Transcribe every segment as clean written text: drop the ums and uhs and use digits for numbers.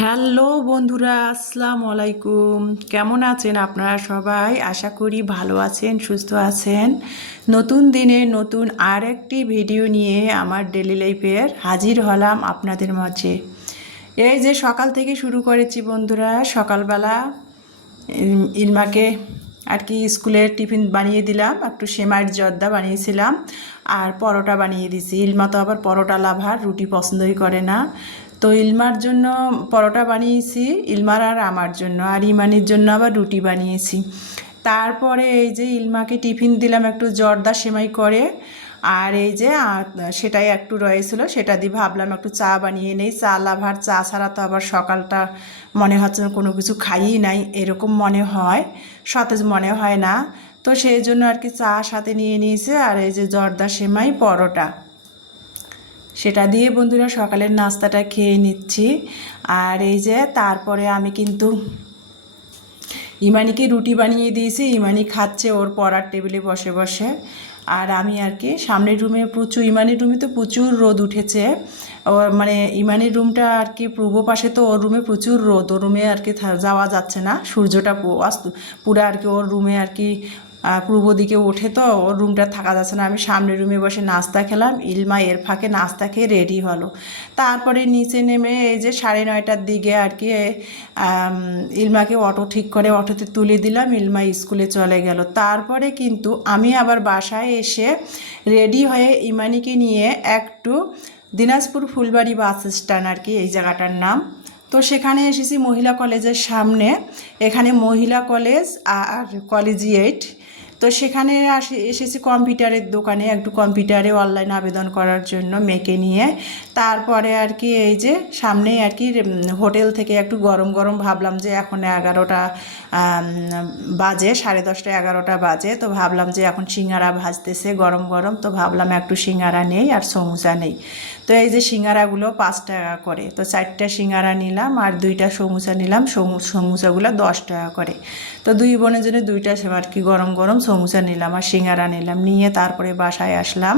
Hello বন্ধুরা, আসসালামু আলাইকুম। কেমন আছেন আপনারা সবাই? আশা করি ভালো আছেন, সুস্থ আছেন। নতুন দিনে নতুন আর একটি ভিডিও নিয়ে আমার ডেলি লাইফের হাজির হলাম আপনাদের মাঝে। এই যে সকাল থেকে শুরু করেছি বন্ধুরা। সকালবেলা ইলমাকে আর কি স্কুলের টিফিন বানিয়ে দিলাম, একটু সেমাইয়ের জর্দা বানিয়েছিলাম আর পরোটা বানিয়ে দিছি। ইলমা তো আবার পরোটা লাভার, রুটি পছন্দই করে না। তো ইলমার জন্য পরোটা বানিয়েছি, ইলমার আর আমার জন্য, আর ইমানির জন্য আবার রুটি বানিয়েছি। তারপরে এই যে ইলমাকে টিফিন দিলাম একটু জর্দা সেমাই করে, আর এই যে সেটাই একটু রয়েছিল, সেটা দিয়ে ভাবলাম একটু চা বানিয়ে নেই। চা লাভার, চা ছাড়া তো আবার সকালটা মনে হচ্ছে কোনো কিছু খাইই নাই এরকম মনে হয়, সতেজ মনে হয় না। তো সেই জন্য আর কি চা সাথে নিয়ে নিয়েছে, আর এই যে জর্দা সেমাই পরোটা, সেটা দিয়ে বন্ধুরা সকালের নাস্তাটা খেয়ে নিচ্ছি। আর এই যে তারপরে আমি কিন্তু ইমানিকে রুটি বানিয়ে দিয়েছি, ইমানি খাচ্ছে ওর পড়ার টেবিলে বসে বসে। আর আমি আর কি সামনের রুমে প্রচুর, ইমানির রুমে তো প্রচুর রোদ উঠেছে। ওর মানে ইমানির রুমটা আর কি পূর্ব পাশে, তো ওর রুমে প্রচুর রোদ, ওর রুমে আর কি যাওয়া যাচ্ছে না, সূর্যটা পুরো আর কি ওর রুমে আর কি পূর্ব দিকে ওঠে, তো ওর রুমটা থাকা যাচ্ছে না। আমি সামনের রুমে বসে নাস্তা খেলাম, ইলমা এর ফাঁকে নাস্তা খেয়ে রেডি হলো। তারপরে নিচে নেমে এই যে 9:30টার দিকে আর কি ইলমাকে অটো ঠিক করে অটোতে তুলে দিলাম, ইলমা স্কুলে চলে গেল। তারপরে কিন্তু আমি আবার বাসায় এসে রেডি হয়ে ইমানিকে নিয়ে একটু দিনাজপুর ফুলবাড়ি বাস স্ট্যান্ড আর কি এই জায়গাটার নাম, তো সেখানে এসেছি মহিলা কলেজের সামনে। এখানে মহিলা কলেজ আর কলেজিয়েট, তো সেখানে এসেছি কম্পিউটারের দোকানে, একটু কম্পিউটারে অনলাইন আবেদন করার জন্য মেয়েকে নিয়ে। তারপরে আর কি এই যে সামনেই আর কি হোটেল থেকে একটু গরম গরম, ভাবলাম যে এখন 11টা বাজে, 10:30 11টা বাজে, তো ভাবলাম যে এখন সিঙ্গারা ভাজতেছে গরম গরম, তো ভাবলাম একটু সিঙ্গারা নেই আর সমুচা নেই। তো এই যে সিঙ্গারাগুলো 5 টাকা করে, তো 4টা সিঙ্গারা নিলাম আর 2টা সমুচা নিলাম, সমুচাগুলো 10 টাকা করে। তো দুই বোনের জন্য 2টা আর কি গরম গরম সমুচা নিলাম আর সিঙ্গারা নিলাম, নিয়ে তারপরে বাসায় আসলাম।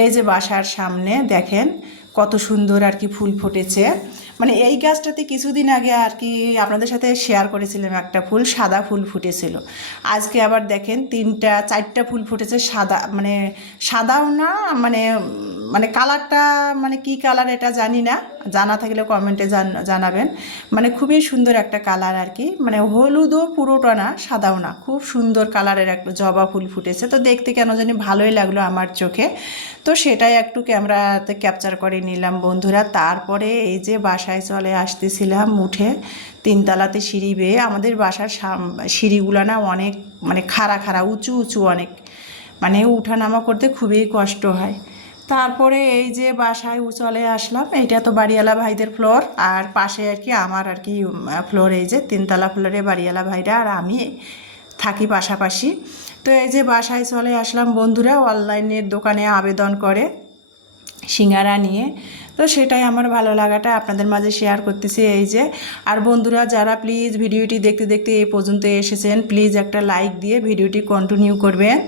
এই যে বাসার সামনে দেখেন কত সুন্দর আর কি ফুল ফুটেছে। মানে এই গাছটাতে কিছুদিন আগে আর কি আপনাদের সাথে শেয়ার করেছিলাম, একটা ফুল সাদা ফুল ফুটেছিল। আজকে আবার দেখেন 3টা 4টা ফুল ফুটেছে সাদা, মানে সাদাও না, মানে মানে কালারটা মানে কি কালার এটা জানি না, জানা থাকলে কমেন্টে জানাবেন। মানে খুবই সুন্দর একটা কালার আর কি, মানে হলুদও পুরোটা না, সাদাও না, খুব সুন্দর কালারের একটা জবা ফুল ফুটেছে। তো দেখতে কেন জানি ভালোই লাগলো আমার চোখে, তো সেটাই একটু ক্যামেরাতে ক্যাপচার করে নিলাম বন্ধুরা। তারপরে এই যে বাসায় চলে আসতেছিলাম উঠে 3তলাতে সিঁড়ি বেয়ে, আমাদের বাসার সিঁড়িগুলো না অনেক মানে খাড়া খাড়া উঁচু উঁচু অনেক, মানে উঠানামা করতে খুবই কষ্ট হয়। তারপরে এই যে বাসায় চলে আসলাম, এইটা তো বাড়িওয়ালা ভাইদের ফ্লোর, আর পাশে আর কি আমার আর কি ফ্লোর, এই যে 3তলা ফ্লোরে বাড়িওয়ালা ভাইরা আর আমি থাকি পাশাপাশি। তো এই যে বাসায় চলে আসলাম বন্ধুরা, অনলাইনের দোকানে আবেদন করে সিঙ্গারা নিয়ে। তো সেটাই আমার ভালো লাগাটা আপনাদের মাঝে শেয়ার করতেছি এই যে। আর বন্ধুরা যারা প্লিজ ভিডিওটি দেখতে দেখতে এই পর্যন্ত এসেছেন, প্লিজ একটা লাইক দিয়ে ভিডিওটি কন্টিনিউ করবেন।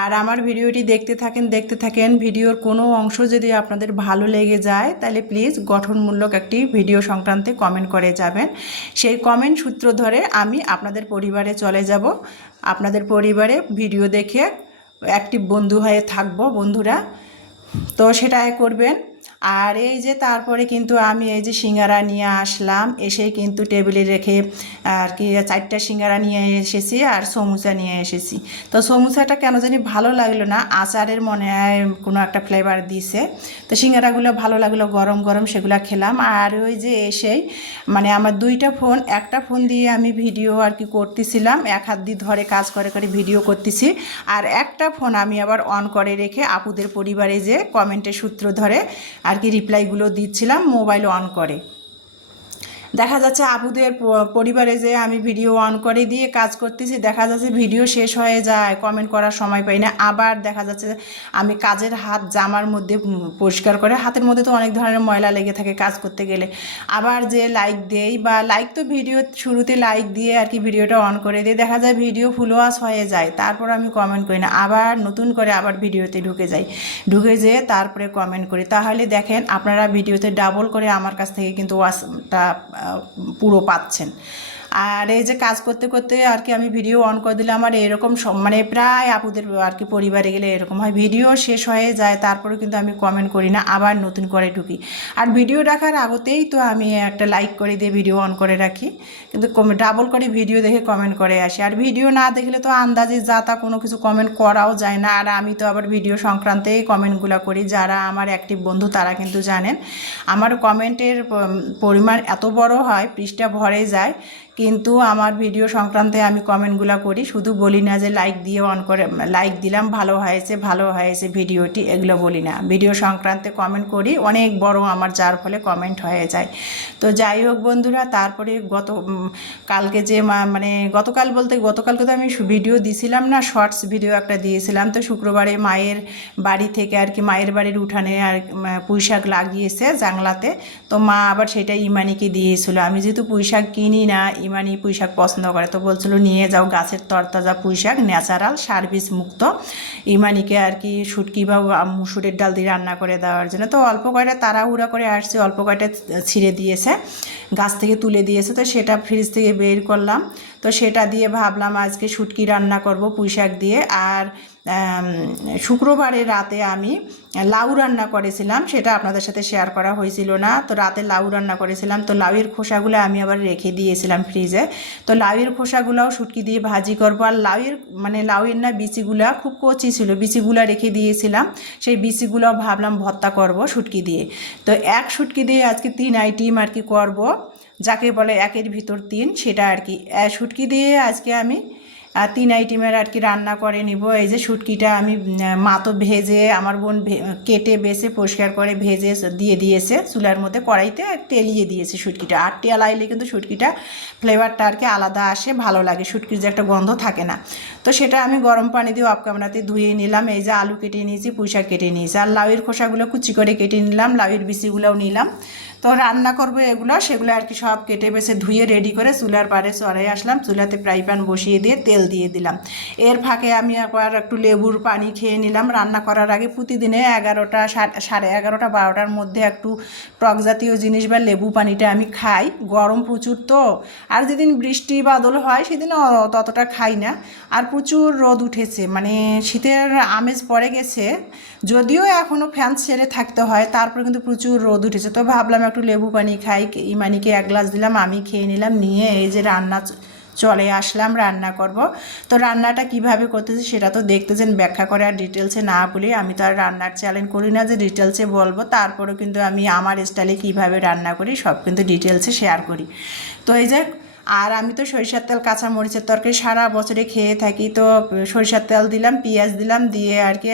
আর আমার ভিডিওটি দেখতে থাকেন, ভিডিওর কোনো অংশ যদি আপনাদের ভালো লেগে যায় তাহলে প্লিজ গঠনমূলক একটি ভিডিও সংক্রান্তে কমেন্ট করে যাবেন। সেই কমেন্ট সূত্র ধরে আমি আপনাদের পরিবারে চলে যাব, আপনাদের পরিবারে ভিডিও দেখে অ্যাক্টিভ বন্ধু হয়ে থাকবো বন্ধুরা, তো সেটাই করবেন। আর এই যে তারপরে কিন্তু আমি এই যে সিঙ্গারা নিয়ে আসলাম, এসে কিন্তু টেবিলে রেখে আর কি 4টা সিঙ্গারা নিয়ে এসেছি আর সমুচা নিয়ে এসেছি। তো সমুচাটা কেন জানি ভালো লাগলো না, আচারের মনে হয় কোনো একটা ফ্লেভার দিছে। তো সিঙ্গারাগুলো ভালো লাগলো গরম গরম, সেগুলো খেলাম। আর ওই যে এসেই মানে আমার 2টা ফোন, একটা ফোন দিয়ে আমি ভিডিও আর কি করতেছিলাম, এক হাত দিয়ে ধরে কাজ করে করে ভিডিও করতেছি, আর একটা ফোন আমি আবার অন করে রেখে আপুদের পরিবারে যে কমেন্টের সূত্র ধরে আর কি রিপ্লাইগুলো দিচ্ছিলাম মোবাইল অন করে। দেখা যাচ্ছে আপুদের পরিবারে যে আমি ভিডিও অন করে দিয়ে কাজ করতেছি, দেখা যাচ্ছে ভিডিও শেষ হয়ে যায়, কমেন্ট করার সময় পাই না। আবার দেখা যাচ্ছে আমি কাজের হাত জামার মধ্যে পরিষ্কার করে, হাতের মধ্যে তো অনেক ধরনের ময়লা লেগে থাকে কাজ করতে গেলে, আবার যে লাইক দেই বা লাইক তো ভিডিও শুরুতে লাইক দিয়ে আর কি ভিডিওটা অন করে দিই, দেখা যায় ভিডিও ফুল ওয়াশ হয়ে যায়, তারপর আমি কমেন্ট করি না, আবার নতুন করে আবার ভিডিওতে ঢুকে যেয়ে তারপরে কমেন্ট করি। তাহলে দেখেন আপনারা ভিডিওতে ডাবল করে আমার কাছ থেকে কিন্তু ওয়াশটা পুরো পাচ্ছেন। আর এই যে কাজ করতে করতে আর কি আমি ভিডিও অন করে দিলাম, আর এরকম মানে প্রায় আপুদের আর কি পরিবারে গেলে এরকম হয়, ভিডিও শেষ হয়ে যায় তারপরে কিন্তু আমি কমেন্ট করি না, আবার নতুন করে ঢুকি। আর ভিডিও দেখার আগতেই তো আমি একটা লাইক করে দিয়ে ভিডিও অন করে রাখি, কিন্তু ডাবল করে ভিডিও দেখে কমেন্ট করে আসি। আর ভিডিও না দেখলে তো আন্দাজে যা তা কোনো কিছু কমেন্ট করাও যায় না। আর আমি তো আবার ভিডিও সংক্রান্তেই কমেন্টগুলো করি, যারা আমার অ্যাক্টিভ বন্ধু তারা কিন্তু জানেন আমার কমেন্টের পরিমাণ এত বড় হয়, পৃষ্ঠা ভরে যায়, কিন্তু আমার ভিডিও সংক্রান্তে আমি কমেন্টগুলো করি, শুধু বলি না যে লাইক দিয়ে অন করে লাইক দিলাম ভালো হয়েছে ভিডিওটি, এগুলো বলি না, ভিডিও সংক্রান্তে কমেন্ট করি অনেক বড় আমার, যার ফলে কমেন্ট হয়ে যায়। তো যাই হোক বন্ধুরা, তারপরে কালকে যে মানে গতকালকে তো আমি ভিডিও দিছিলাম না, শর্টস ভিডিও একটা দিয়েছিলাম। তো শুক্রবারে মায়ের বাড়ি থেকে আর কি মায়ের বাড়ির উঠানে আর পুঁইশাক লাগিয়েছে জাংলাতে, তো মা আবার সেটা ইমানিকে দিয়েছিল। আমি যেহেতু পুঁইশাক কিনি না, ইমানি পুঁইশাক পছন্দ করে, তো বলছিল নিয়ে যাও গাছের তরতাজা পুঁইশাক, ন্যাচারাল সার-বীজ মুক্ত, ইমানিকে আর কি শুটকি বা মুসুরের ডাল দিয়ে রান্না করে দেওয়ার জন্য। তো অল্প কয়টা তাড়াহুড়া করে আসছে, অল্প কয়টা ছিঁড়ে দিয়েছে, গাছ থেকে তুলে দিয়েছে, তো সেটা ফ্রিজ থেকে বের করলাম। তো সেটা দিয়ে ভাবলাম আজকে শুটকি রান্না করব পুঁইশাক দিয়ে। আর শুক্রবারের রাতে আমি লাউ রান্না করেছিলাম, সেটা আপনাদের সাথে শেয়ার করা হয়েছিল না। তো রাতে লাউ রান্না করেছিলাম, তো লাউয়ের খোসাগুলো আমি আবার রেখে দিয়েছিলাম ফ্রিজে। তো লাউয়ের খোসাগুলোও শুটকি দিয়ে ভাজি করব। আর লাউয়ের না বিচিগুলা খুব কচি ছিল, বিচিগুলা রেখে দিয়েছিলাম, সেই বিচিগুলোও ভাবলাম ভর্তা করব শুটকি দিয়ে। তো এক শুটকি দিয়ে আজকে 3 আইটেম আর কি করব, যাকে বলে একের ভিতর 3, সেটা আর কি শুটকি দিয়ে আজকে আমি 3 আইটেমের আর কি রান্না করে নিব। এই যে শুটকিটা আমি মা তো ভেজে, আমার বোন কেটে বেছে পরিষ্কার করে ভেজে দিয়ে দিয়েছে চুলার মধ্যে, কড়াইতে টেলিয়ে দিয়েছে শুটকিটা। আর টেলাইলে কিন্তু শুটকিটা ফ্লেভারটা আর কি আলাদা আসে, ভালো লাগে, শুটকির যে একটা গন্ধ থাকে না। তো সেটা আমি গরম পানি দিয়ে অফ ক্যামেরাতে ধুয়ে নিলাম। এই যে আলু কেটে নিয়েছি, পুঁইশাক কেটে নিয়েছি, আর লাউয়ের খোসাগুলো কুচি করে কেটে নিলাম, লাউয়ের বিচিগুলোও নিলাম। তো রান্না করবো সেগুলো আর কি সব কেটে বেছে ধুয়ে রেডি করে চুলার পাড়ে চড়াই আসলাম, চুলাতে ফ্রাই প্যান বসিয়ে দিয়ে তেল দিয়ে দিলাম। এর ফাঁকে আমি একবার একটু লেবুর পানি খেয়ে নিলাম। রান্না করার আগে প্রতিদিনে 11টা 11:30 12টার মধ্যে একটু টক জাতীয় জিনিস বা লেবু পানিটা আমি খাই, গরম প্রচুর তো। আর যেদিন বৃষ্টি বাদল হয় সেদিন ততটা খাই না। আর প্রচুর রোদ উঠেছে, মানে শীতের আমেজ পড়ে গেছে, যদিও এখনও ফ্যান ছেড়ে থাকতে হয়, তারপর কিন্তু প্রচুর রোদ উঠেছে। তো ভাবলাম একটু লেবু পানি খাই, ইমানিকে 1 গ্লাস দিলাম, আমি খেয়ে নিলাম, নিয়ে এই যে চলে আসলাম রান্না করব। তো রান্নাটা কিভাবে করতেছি সেটা তো দেখতেছেন, ব্যাখ্যা করে আর ডিটেলসে না বলি, আমি তো আর রান্নার চ্যালেঞ্জ করি না যে ডিটেলসে বলবো, তারপরেও কিন্তু আমি আমার স্টাইলে কিভাবে রান্না করি সব কিন্তু ডিটেলসে শেয়ার করি। তো এই যে, আর আমি তো সরিষার তেল কাঁচামরিচের তরকারি সারা বছরে খেয়ে থাকি। তো সরিষার তেল দিলাম, পেঁয়াজ দিলাম, দিয়ে আর কি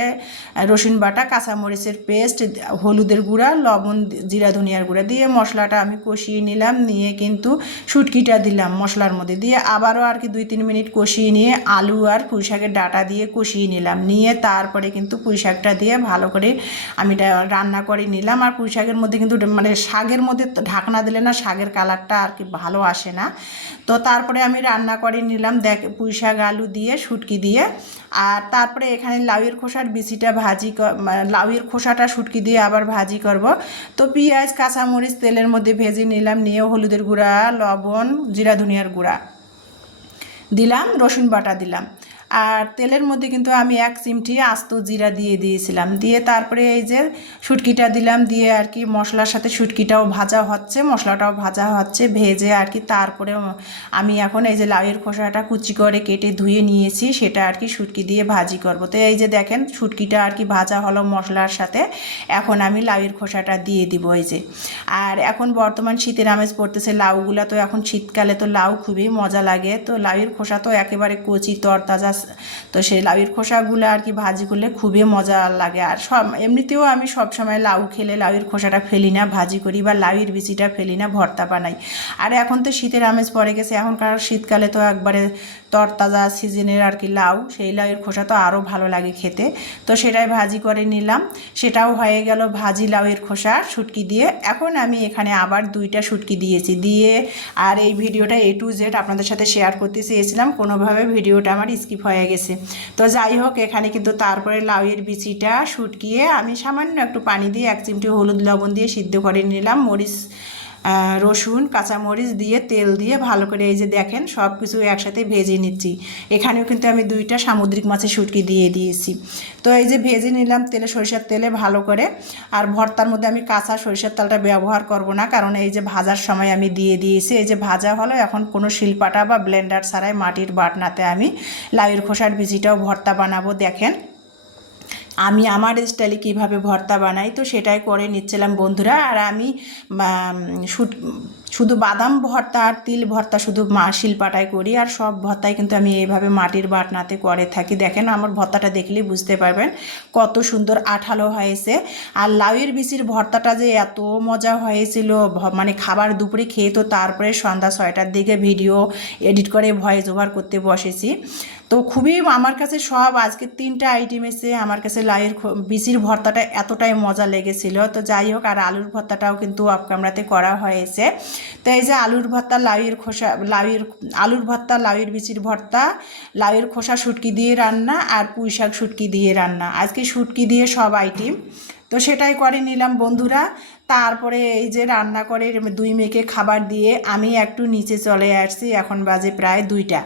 রসুন বাটা, কাঁচামরিচের পেস্ট, হলুদের গুঁড়া, লবণ, জিরা ধনিয়ার গুঁড়া দিয়ে মশলাটা আমি কষিয়ে নিলাম, নিয়ে কিন্তু শুটকিটা দিলাম মশলার মধ্যে, দিয়ে আবারও আর কি 2-3 মিনিট কষিয়ে নিয়ে আলু আর পুঁইশাকের ডাঁটা দিয়ে কষিয়ে নিলাম, নিয়ে তারপরে কিন্তু পুঁইশাকটা দিয়ে ভালো করে আমি রান্না করে নিলাম। আর পুঁইশাকের মধ্যে কিন্তু মানে শাকের মধ্যে ঢাকনা দিলে না শাকের কালারটা আর কি ভালো আসে না। তো তারপরে আমি রান্না করে নিলাম পুঁইশাক আলু দিয়ে শুটকি দিয়ে। আর তারপরে এখানে লাউয়ের খোসার বিচিটা লাউয়ের খোসাটা শুটকি দিয়ে আবার ভাজি করব। তো পেঁয়াজ কাঁচামরিচ তেলের মধ্যে ভেজে নিলাম, নিয়ে হলুদের গুঁড়া, লবণ, জিরা ধনিয়ার গুঁড়া দিলাম, রসুন বাটা দিলাম। আর তেলের মধ্যে কিন্তু আমি 1 চিমটি আস্ত জিরা দিয়ে দিয়েছিলাম, দিয়ে তারপরে এই যে শুটকিটা দিলাম, দিয়ে আর কি মশলার সাথে শুটকিটাও ভাজা হচ্ছে, মশলাটাও ভাজা হচ্ছে, ভেজে আর কি তারপরে আমি এখন এই যে লাউয়ের খোসাটা কুচি করে কেটে ধুয়ে নিয়েছি, সেটা আর কি শুটকি দিয়ে ভাজি করব। তো এই যে দেখেন শুটকিটা আর কি ভাজা হলো মশলার সাথে, এখন আমি লাউয়ের খোসাটা দিয়ে দিব এই যে। আর এখন বর্তমান শীতের আমেজ পড়তেছে, লাউগুলা তো এখন শীতকালে তো লাউ খুবই মজা লাগে। তো লাউয়ের খোসা তো একেবারে কচি তরতাজা, তো সেই লাউয়ের খোসাগুলো আর কি ভাজি করলে খুবই মজা লাগে। আর এমনিতেও আমি সব সময় লাউ খেলে লাউয়ের খোসাটা ফেলি না, ভাজি করি, বা লাউয়ের বিচিটা ফেলি না, ভর্তা বানাই। আর এখন তো শীতের আমেজ পড়ে গেছে, এখনকার শীতকালে তো একবারে তরতাজা সিজনের আর কি লাউ, সেই লাউয়ের খোসা তো আরও ভালো লাগে খেতে। তো সেটাই ভাজি করে নিলাম, সেটাও হয়ে গেল ভাজি লাউয়ের খোসা শুটকি দিয়ে। এখন আমি এখানে আবার 2টা শুটকি দিয়েছি, দিয়ে আর এই ভিডিওটা A to Z আপনাদের সাথে শেয়ার করতে চেয়েছিলাম, কোনোভাবে ভিডিওটা আমার স্কিপ হয়ে গেছে। তো যাই হোক, এখানে কিন্তু তারপরে লাউয়ের বিচিটা শুটকিয়ে আমি সামান্য একটু পানি দিয়ে 1 চিমটি হলুদ লবণ দিয়ে সিদ্ধ করে নিলাম, মরিচ রসুন কাঁচামরিচ দিয়ে তেল দিয়ে ভালো করে এই যে দেখেন সব কিছু একসাথে ভেজে নিচ্ছি। এখানেও কিন্তু আমি 2টা সামুদ্রিক মাছের শুটকি দিয়ে দিয়েছি। তো এই যে ভেজে নিলাম তেলে, সরিষার তেলে ভালো করে। আর ভর্তার মধ্যে আমি কাঁচা সরিষার তেলটা ব্যবহার করব না, কারণ এই যে ভাজার সময় আমি দিয়ে দিয়েছি। এই যে ভাজা হলো, এখন কোনো শিলপাটা বা ব্লেন্ডার ছাড়াই মাটির বাটনাতে আমি লাউয়ের খোসার বিচিটাও ভর্তা বানাবো। দেখেন আমি আমার স্টাইলে কীভাবে ভর্তা বানাই, তো সেটাই করে নিচ্ছিলাম বন্ধুরা। আর আমি শুধু বাদাম ভর্তা আর তিল ভর্তা শুধু শিলপাটায় করি, আর সব ভর্তাই কিন্তু আমি এইভাবে মাটির বাটনাতে করে থাকি। দেখেন আমার ভর্তাটা দেখলেই বুঝতে পারবেন কত সুন্দর আঠালো হয়েছে। আর লাউয়ের বিচির ভর্তাটা যে এত মজা হয়েছিল, মানে খাবার দুপুরে খেয়ে তো তারপরে সন্ধ্যা 6টার দিকে ভিডিও এডিট করে ভয়েস ওভার করতে বসেছি। তো খুবই আমার কাছে সব আজকে 3টা আইটেম এসে আমার কাছে লাউয়ের বিচির ভর্তাটা এতটাই মজা লেগেছিল। তো যাই হোক, আর আলুর ভর্তাটাও কিন্তু অফ ক্যামেরাতে করা হয়েছে। তো এই যে আলুর ভর্তা, আলুর ভর্তা, লাউয়ের বিচির ভর্তা, লাউয়ের খোসা শুটকি দিয়ে রান্না, আর পুঁই শাক শুটকি দিয়ে রান্না। আজকে শুটকি দিয়ে সব আইটেম, তো সেটাই করে নিলাম বন্ধুরা। তারপরে এই যে রান্না করে 2 মেয়েকে খাবার দিয়ে আমি একটু নিচে চলে আসছি। এখন বাজে প্রায় 2টা।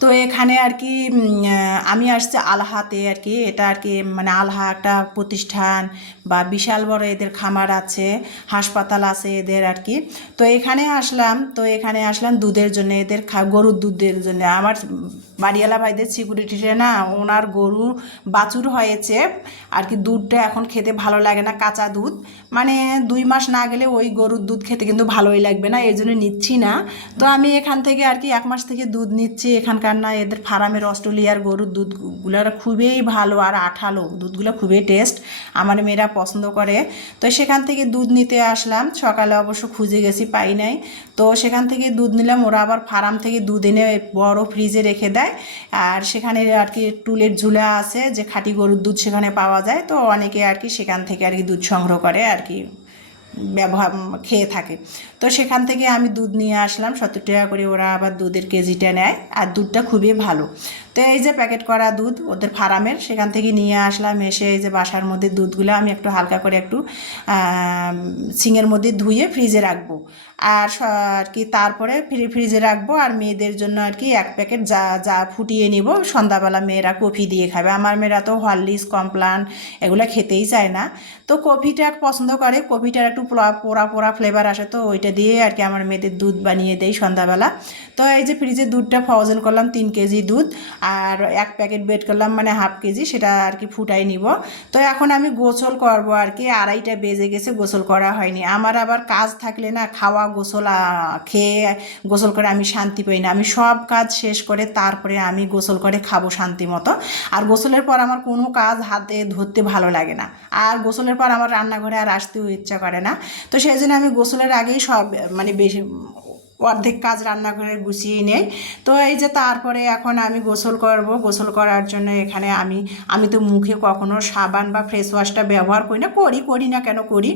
তো এখানে আর কি আমি আসছি আলহাতে আর কি। এটা আর কি মানে আলহা একটা প্রতিষ্ঠান বা বিশাল বড় এদের খামার আছে, হাসপাতাল আছে এদের আর কি। তো এখানে আসলাম দুধের জন্য, এদের গরুর দুধের জন্য। আমার বাড়িওয়ালা ভাইদের সিকিউরিটিতে না ওনার গরু বাছুর হয়েছে আর কি। দুধটা এখন খেতে ভালো লাগে না, কাঁচা দুধ, মানে 2 মাস না গেলে ওই গরুর দুধ খেতে কিন্তু ভালোই লাগবে না, এই জন্য নিচ্ছি না। তো আমি এখান থেকে আর কি 1 মাস থেকে দুধ নিচ্ছি এখানকার। না এদের ফার্মের অস্ট্রেলিয়ার গরুর দুধগুলো খুবই ভালো আর আঠালো, দুধগুলো খুবই টেস্ট, আমার মেয়েরা পছন্দ করে। তো সেখান থেকে দুধ নিতে আসলাম। সকালে অবশ্য খুঁজে গেছি, পাই নাই। তো সেখান থেকে দুধ নিলাম। ওরা আবার ফার্ম থেকে দুধ এনে বড় ফ্রিজে রেখে দেয়। আর সেখানে আর কি টুলের ঝুলা আছে, যে খাঁটি গরুর দুধ সেখানে পাওয়া যায়। তো অনেকে আর কি সেখান থেকে আর কি দুধ সংগ্রহ করে আর কি খেয়ে থাকে। তো সেখান থেকে আমি দুধ নিয়ে আসলাম 70 টাকা করে, ওরা আবার দুধের কেজিটা নেয়, আর দুধটা খুবই ভালো। তো এই যে প্যাকেট করা দুধ ওদের ফার্মের, সেখান থেকে নিয়ে আসলাম। এসে এই যে বাসার মধ্যে দুধগুলো আমি একটু হালকা করে একটু সিঙের মধ্যে ধুয়ে ফ্রিজে রাখবো। আর কি তারপরে ফ্রিজে রাখবো। আর মেয়েদের জন্য আর কি 1 প্যাকেট যা ফুটিয়ে নিব, সন্ধ্যাবেলা মেয়েরা কফি দিয়ে খাবে। আমার মেয়েরা তো হরলিক্স কমপ্লান এগুলো খেতেই চায় না, তো কফিটা পছন্দ করে। কফিটার একটু পোড়া পোড়া ফ্লেভার আসে, তো ওইটা দিয়ে আর কি আমার মেয়েদের দুধ বানিয়ে দেই সন্ধ্যাবেলা। তো এই যে ফ্রিজে দুধটা ফ্রোজেন করলাম 3 কেজি দুধ, আর 1 প্যাকেট বেড করলাম মানে ½ কেজি, সেটা আর কি ফুটাই নিব। তো এখন আমি গোসল করব আর কি। 2:30 বেজে গেছে, গোসল করা হয়নি। আমার আবার কাজ থাকলে না খাওয়া গোসল খেয়ে গোসল করে আমি শান্তি পাই না। আমি সব কাজ শেষ করে তারপরে আমি গোসল করে খাবো শান্তি মতো। আর গোসলের পর আমার কোনো কাজ হাতে ধরতে ভালো লাগে না, আর গোসলের পর আমার রান্নাঘরে আর আসতেও ইচ্ছা করে না। তো সেই জন্য আমি গোসলের আগেই সব মানে বেশি অর্ধেক কাজ রান্নাঘরে গুছিয়ে নেই। তো এই যে তারপরে এখন আমি গোসল করব। গোসল করার জন্য এখানে আমি তো মুখে কখনো সাবান বা ফেস ওয়াশটা ব্যবহার করি না কেন করি।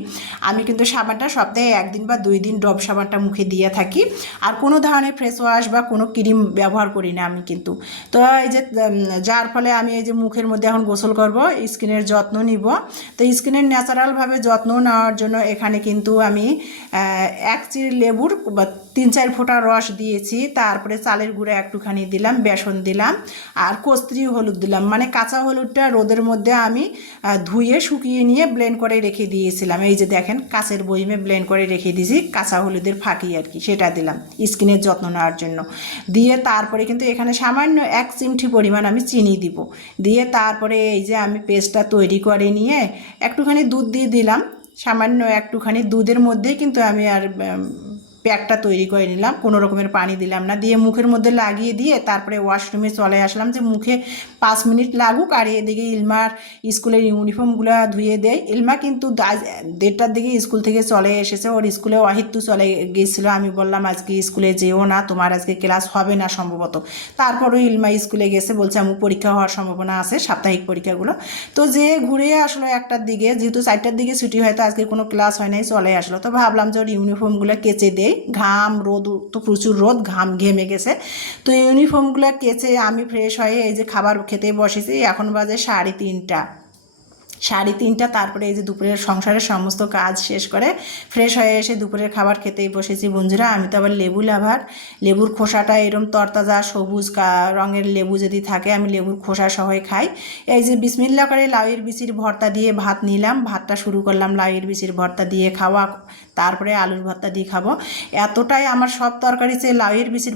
আমি কিন্তু সাবানটা সপ্তাহে 1 দিন বা 2 দিন ডব সাবানটা মুখে দিয়ে থাকি, আর কোনো ধরনের ফেস ওয়াশ বা কোনো ক্রিম ব্যবহার করি না আমি কিন্তু। তো এই যে যার ফলে আমি এই যে মুখের মধ্যে এখন গোসল করব, স্কিনের যত্ন নিব। তো স্কিনের ন্যাচারালভাবে যত্ন নেওয়ার জন্য এখানে কিন্তু আমি 1 চিড় লেবুর বা 3-4 ফোঁটা রস দিয়েছি। তারপরে চালের গুঁড়া একটুখানি দিলাম, বেসন দিলাম, আর কস্তুরি হলুদ দিলাম। মানে কাঁচা হলুদটা রোদের মধ্যে আমি ধুয়ে শুকিয়ে নিয়ে ব্লেন্ড করে রেখে দিয়েছিলাম। এই যে দেখেন কাঁচের বয়মে ব্লেন্ড করে রেখে দিয়েছি, কাঁচা হলুদের ফাঁকি আর কি, সেটা দিলাম স্কিনের যত্ন নেওয়ার জন্য। দিয়ে তারপরে কিন্তু এখানে সামান্য 1 চিমটি পরিমাণ আমি চিনি দিব। দিয়ে তারপরে এই যে আমি পেস্টটা তৈরি করে নিয়ে একটুখানি দুধ দিয়ে দিলাম, সামান্য একটুখানি দুধের মধ্যেই কিন্তু আমি আর প্যাকটা তৈরি করে নিলাম, কোনো রকমের পানি দিলাম না। দিয়ে মুখের মধ্যে লাগিয়ে দিয়ে তারপরে ওয়াশরুমে চলে আসলাম, যে মুখে 5 মিনিট লাগুক। আর এদিকে ইলমার স্কুলের ইউনিফর্মগুলো ধুয়ে দেয়। ইলমা কিন্তু 1:30টার দিকে স্কুল থেকে চলে এসেছে, ওর স্কুলে অহিত্যু চলে গিয়েছিল। আমি বললাম আজকে স্কুলে যেও না, তোমার আজকে ক্লাস হবে না সম্ভবত। তারপরও ইলমা স্কুলে গেছে, বলছে আমি পরীক্ষা হওয়ার সম্ভাবনা আছে, সাপ্তাহিক পরীক্ষাগুলো। তো যে ঘুরে আসলো 1টার দিকে, যেহেতু 4টার দিকে ছুটি হয়, তো আজকে কোনো ক্লাস হয় নাই, চলে আসলো। তো ভাবলাম যে ওর ইউনিফর্মগুলো কেচে দেই, ঘাম রোদ তো প্রচুর রোদ, ঘেমে গেছে। তো ইউনিফর্মগুলো কেচে আমি ফ্রেশ হয়ে এই যে খাবার খেতে বসেছি। এখন বাজে 3:30। 3:30, তারপরে এই যে দুপুরের সংসারের সমস্ত কাজ শেষ করে ফ্রেশ হয়ে এসে দুপুরের খাবার খেতেই বসেছি বন্ধুরা। আমি তো আবার লেবু লাভার, লেবুর খোসাটা এরম তরতাজা সবুজ রঙের লেবু যদি থাকে আমি লেবুর খোসা সহই খাই। এই যে বিসমিল্লা করে লাউয়ের বিচির ভর্তা দিয়ে ভাত নিলাম, ভাতটা শুরু করলাম লাউয়ের বিচির ভর্তা দিয়ে খাওয়া, তারপরে আলুর ভর্তা দিয়ে খাবো। এতটাই আমার সব তরকারি চেয়ে লাউয়ের বিচির